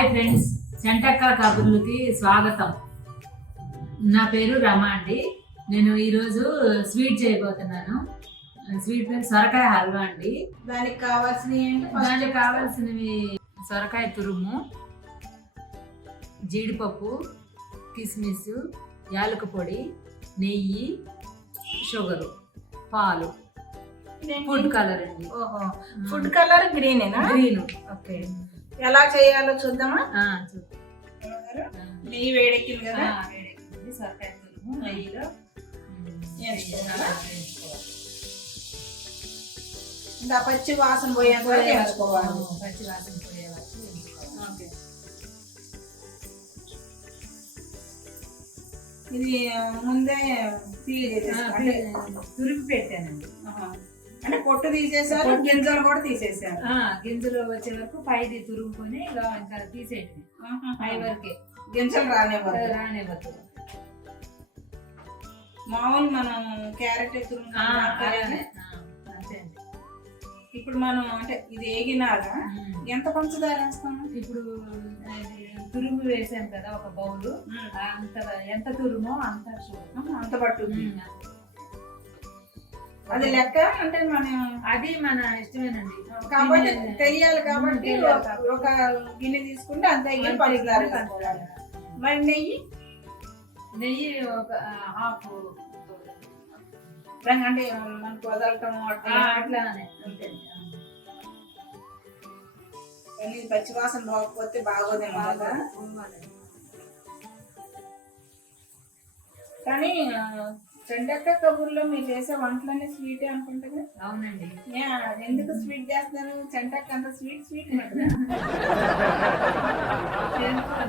Hi friends, చెంటక్క కబుర్లకి స్వాగతం. నా పేరు రమ అండి. నేను ఈరోజు స్వీట్ చేయబోతున్నాను. స్వీట్ పేరు సొరకాయ హల్వా అండి. దానికి కావాల్సినవి సొరకాయ తురుము, జీడిపప్పు, కిస్మిస్, యాలక పొడి, నెయ్యి, షుగరు, పాలు, ఫుడ్ కలర్ అండి. ఓహో, ఫుడ్ కలర్ గ్రీనేనా? గ్రీన్. ఓకే, ఎలా చేయాలో చూద్దామా? చూద్దాం. నెయ్యి వేడెక్కింది కదా, వేడెక్కింది. సొరకాయ తురుము నెయ్యిలో ఇంకా పచ్చి వాసన పోయేంత వరకు వేసుకోవాలి. పచ్చి వాసన పోయే వరకు వేసుకోవాలి. ఓకే, ఇది ముందే తురిమి పెట్టానండి. అంటే పొట్టు తీసేసారు, గింజలు కూడా తీసేసారు. గింజలు వచ్చే వరకు పైది తురుముకొని ఇలా ఇంకా తీసేయండి. పై వరకే గింజలు రానివ్వదు. మామూలు మనం క్యారెట్ అంతే అండి. ఇప్పుడు మనం అంటే ఇది ఏగినాక ఎంత పంచదార వేస్తాము? ఇప్పుడు తురుము వేసాం కదా ఒక బౌలు, అంత ఎంత తురుమో అంత పట్టుద్ది. అది లెక్క అంటే అది మన ఇష్టమేనండి. కాబట్టి తెలియాలి. కాబట్టి ఒక గిన్నె తీసుకుంటే అంత పంచదార. మరి నెయ్యి ఒక హాఫ్ అంటే మనకు వదలటం అట్లానే అంతే. పచ్చివాసన పోకపోతే బాగోదేమో కదా. కానీ చెంటక్క కబుర్లో మీరు చేసే వంటలన్నీ స్వీటే అనుకుంటా కదా? అవునండి. ఎందుకు స్వీట్ చేస్తున్నారు? చెంటక్క అంత స్వీట్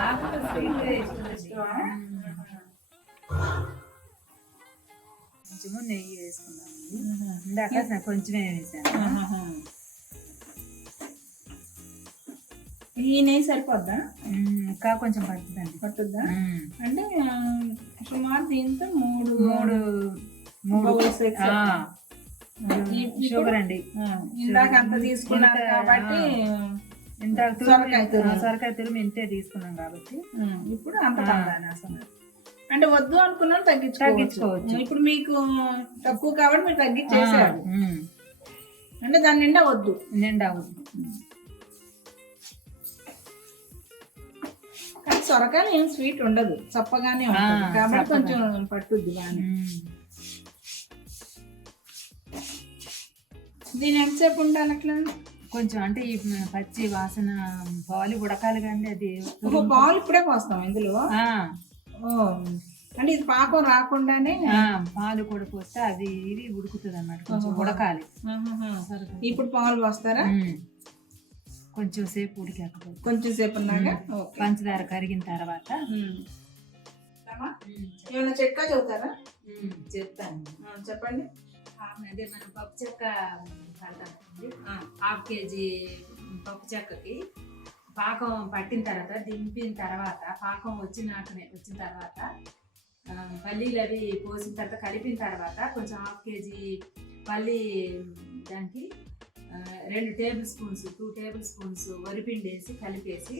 నాకు స్వీట్ ఇష్టమా? కొంచెము నెయ్యి వేసుకున్నాం. ఇందాక కొంచెమే వేసాను. ఈ నెయ్యి సరిపోద్దా? ఇంకా కొంచెం పట్టుద్దా? అంటే సుమారు దీంతో మూడు షుగర్ అండి. ఇందాక అంత తీసుకున్నారు కాబట్టి సొరకాయ తురుము ఇంతే తీసుకున్నాం కాబట్టి ఇప్పుడు అంత అంటే వద్దు అనుకున్నాను తగ్గించుకోవచ్చు. ఇప్పుడు మీకు తక్కువ కాబట్టి మీరు తగ్గించేసారు. అంటే దాని నిండా వద్దు. కానీ సొరకాయలు ఏం స్వీట్ ఉండదు, చప్పగానే ఉంటుంది కాబట్టి కొంచెం పట్టుద్ది బాగా. దీని ఎంతసేపు ఉండాలి అట్లా? కొంచెం అంటే ఈ పచ్చి వాసన పాలు ఉడకాలి కానీ అది పాలు ఇప్పుడే పోస్తాం ఇందులో. అంటే ఇది పాకం రాకుండానే పాలు కూడా పోస్తే అది ఇది ఉడుకుతుంది అన్నమాట. కొంచెం ఉడకాలి. ఇప్పుడు పాలు పోస్తారా? కొంచెం సేపు ఉడికాక కొంచెం సేపు ఉన్నాక పంచదార కరిగిన తర్వాత ఏమైనా చెక్క చెబుతారా? చెప్తాను, చెప్పండి. అదే మనం పప్పు చెక్క కడతామండి. హాఫ్ కేజీ పప్పు చెక్కకి పాకం పట్టిన తర్వాత దింపిన తర్వాత పాకం వచ్చిన తర్వాత పల్లీలు అవి పోసిన తర్వాత కలిపిన తర్వాత కొంచెం హాఫ్ కేజీ పల్లీ దానికి 2 టేబుల్ స్పూన్స్ వరిపిండి వేసి కలిపేసి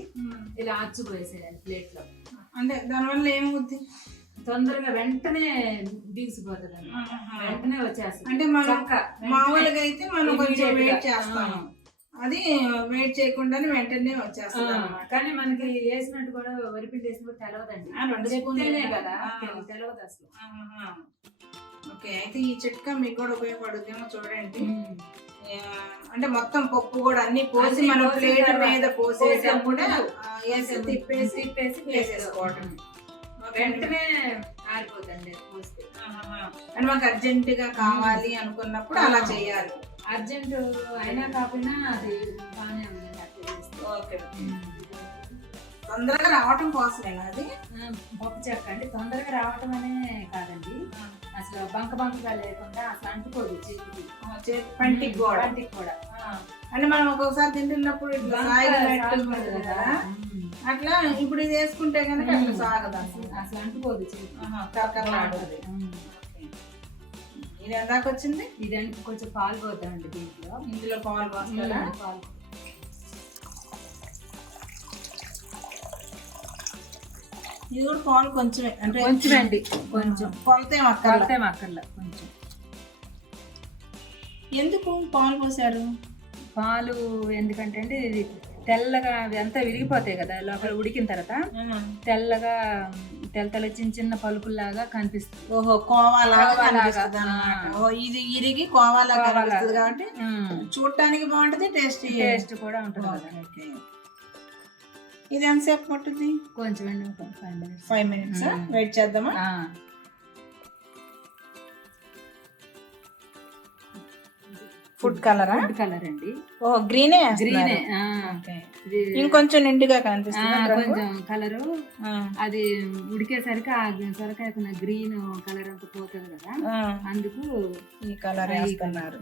ఇలా అచ్చుకోసేయాలి ప్లేట్లో. అంటే దానివల్ల ఏమవుద్ది? తొందరగా వెంటనే బిగిసిపోతుంది, వెంటనే వచ్చేస్తుంది. అంటే మనం మామూలుగా అయితే మనం కొంచెం వెయిట్ చేస్తాము, అది వెయిట్ చేయకుండానే వెంటనే వచ్చేస్తాం. కానీ మనకి వేసినట్టు కూడా వరిపిండి వేసినట్టు తెలవదండి. 2 స్పూన్లే కదా, తెలవదు అసలు. ఓకే, అయితే ఈ చిట్కా మీకు కూడా ఉపయోగపడుతుందేమో చూడండి. అంటే మొత్తం పప్పు కూడా అన్ని పోసి మనం ప్లేట్ మీద పోసేసాం కూడా వేసి తిప్పేసి వేసేసుకోవడం. వెంటనే ఆరిపోతుంది పోస్తే. అంటే మాకు అర్జెంట్ గా కావాలి అనుకున్నప్పుడు అలా చేయాలి. అర్జెంట్ అయినా కాకుండా అది బాగానే ఉంది. ఓకే, తొందరగా రావటం కోసమేనా అది పప్పు చెక్క? అంటే తొందరగా రావటం అనే కాదండి, అసలు బంకగా లేకుండా అసలు అంటుకోదు చేతికి, పంటికి కూడా. అంటే మనం ఒక్కొక్కసారి తింటున్నప్పుడు ఇట్లా కదా, అట్లా ఇప్పుడు ఇది వేసుకుంటే కనుక అట్లా సాగదు, అసలు అంటుకోదు చేతి, కరకరలాడుతుంది. ఇది ఎందాక వచ్చింది? ఇదంటే కొంచెం పాలు పోతామండి ఇందులో పాలు పోస్తారా? పాలు ఇది కూడా పాలు కొంచెమే, అంటే కొంచెం అండి, కొంచెం కొలతే అక్కర్లా కొంచెం. ఎందుకు పాలు పోసారు? పాలు ఎందుకంటే అండి ఇది తెల్లగా అవి అంతా విరిగిపోతాయి కదా లోపల ఉడికిన తర్వాత, తెల్లగా తెల్ల చిన్న చిన్న పలుకుల్లాగా కనిపిస్తుంది. ఓహో, కోవాలాగా కనిపిస్తుంది అన్నమాట. ఓహో, ఇది ఇరిగి కోవాలాగా కనిపిస్తుంది కాబట్టి చూడటానికి బాగుంటుంది, టేస్ట్ కూడా ఉంటుంది కదా. ఇది ఎంతసేపు పట్టుద్ది? కొంచెం 5 minutes వెయిట్ చేద్దామా? ఫుడ్ కలర్ అండి. ఓ గ్రీనే. ఇంకొంచెం నిండుగా కనిపిస్తుంది కొంచెం కలరు. అది ఉడికేసరికి ఆ సొరకాయకున్న గ్రీన్ కలర్ అంతా పోతుంది కదా, అందుకు ఈ కలర్ వేస్తున్నారు.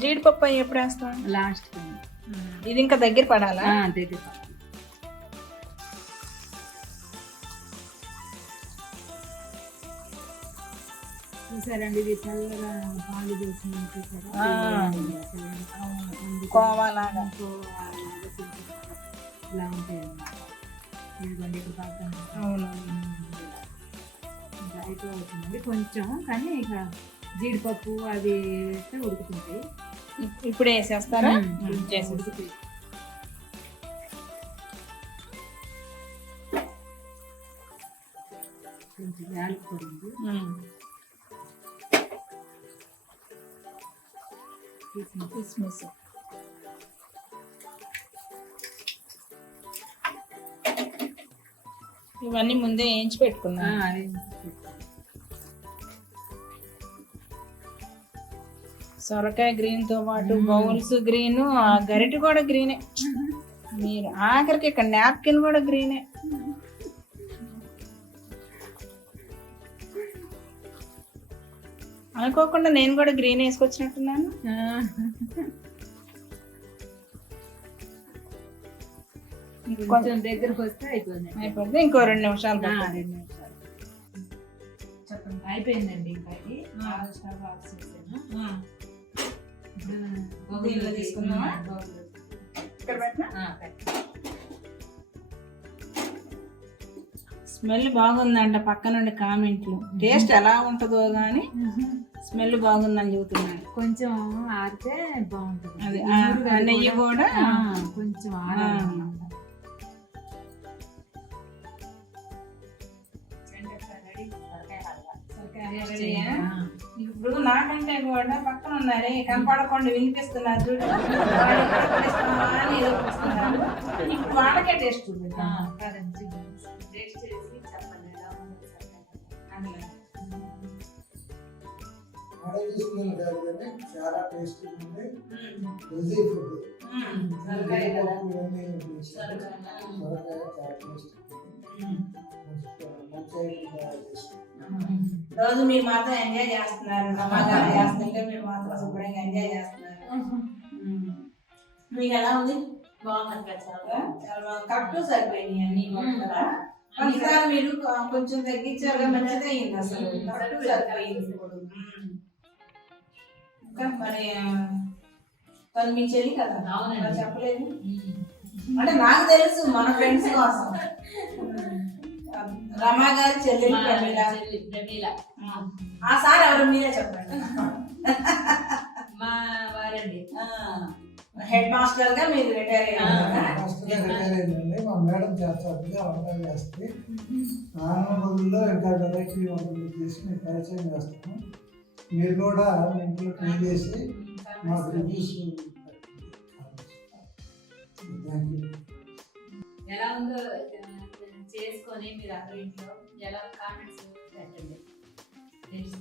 జీడిపప్పు ఎప్పుడు వేస్తాం? లాస్ట్. ఇది ఇంకా దగ్గర పడాలా? దగ్గర పడాలి. చూసారండి, ఇది చల్లగా పాలు చేసినట్టు కోవాలాగా ఇలా ఉంటాయి అన్నమాట. ఇదిగోండి ఇక్కడ పక్కన అయిపోతుంది కొంచెం, కానీ ఇక జీడిపప్పు అది వేస్తే ఉడుకుతుంటాయి. ఇప్పుడు వేసేస్తారా? ఉడుకుతాయి. కొంచెం యాలకుపొడి, కిస్మిస్, ఇవన్నీ ముందే వేయించి పెట్టుకున్నా. సొరకాయ గ్రీన్ తో పాటు బౌల్స్ గ్రీన్, గరిటె కూడా గ్రీనే. మీరు ఆఖరికి ఇక్కడ నాప్కిన్ కూడా గ్రీనే. అనుకోకుండా నేను కూడా గ్రీన్ వేసుకొచ్చినట్టున్నాను. కొంచెం దగ్గరకు వస్తే అయిపోయింది. ఇంకో 2 నిమిషాలు. చెప్పండి. అయిపోయిందండి. స్టవ్ ఆఫ్ చేసాను. దీనిలో తీసుకున్నావా? ఇక్కడ పెట్టినా? స్మెల్ బాగుందంట పక్క నుండి కామెంట్లు. టేస్ట్ ఎలా ఉంటుందో గానీ స్మెల్ బాగుందని చెబుతున్నాను. కొంచెం ఆరితే బాగుంటుంది. అది నెయ్యి కూడా కొంచెం ఇప్పుడు నాకంటే కూడా పక్కన ఉన్నారే కనపడకుండా వినిపిస్తున్నారు చూడు, ఇప్పుడు వాళ్ళకే టేస్ట్ ఉంది. చాలా టేస్టీ ఉంది. రోజు మీరు మాత్రం ఎంజాయ్ చేస్తున్నారు, సమాధానం చేస్తుంటే మీరు మాత్రం శుభ్రంగా ఎంజాయ్ చేస్తున్నారు. మీకు ఎలా ఉంది? బాగుంది. చాలా కరెక్ట్ సరిపోయినాయి అన్ని కదా. ఒకసారి మీరు కొంచెం తగ్గించారు, మంచిదే అయింది. అసలు కరెక్ట్ సరిపోయింది. ఇప్పుడు ఇంకా మరి తను మీ చెల్లి కదా, చెప్పలేదు అంటే నాకు తెలుసు, మన ఫ్రెండ్స్ కోసం. రమా గారి చెల్లి ప్రమీల. ఆ సార్ ఎవరు మీరే చెప్పండి. మా వారండి, హెడ్ మాస్టర్ గా మీరు రిటైర్ అయ్యారండి. మా మేడం చేస్తారు, వంటలు చేస్తుంది. నాన్న బదుల్లో ఇంకా వెరైటీ వంటలు చేసి మేము పరిచయం చేస్తాము. మీరు కూడా ఇంట్లో ట్రై చేసి మాకు రివ్యూస్. Thank you. ఎలా ఉందో చేసుకొని మీరు అందరూ ఇంట్లో ఎలా కామెంట్స్ పెట్టండి. ఫ్రెండ్స్.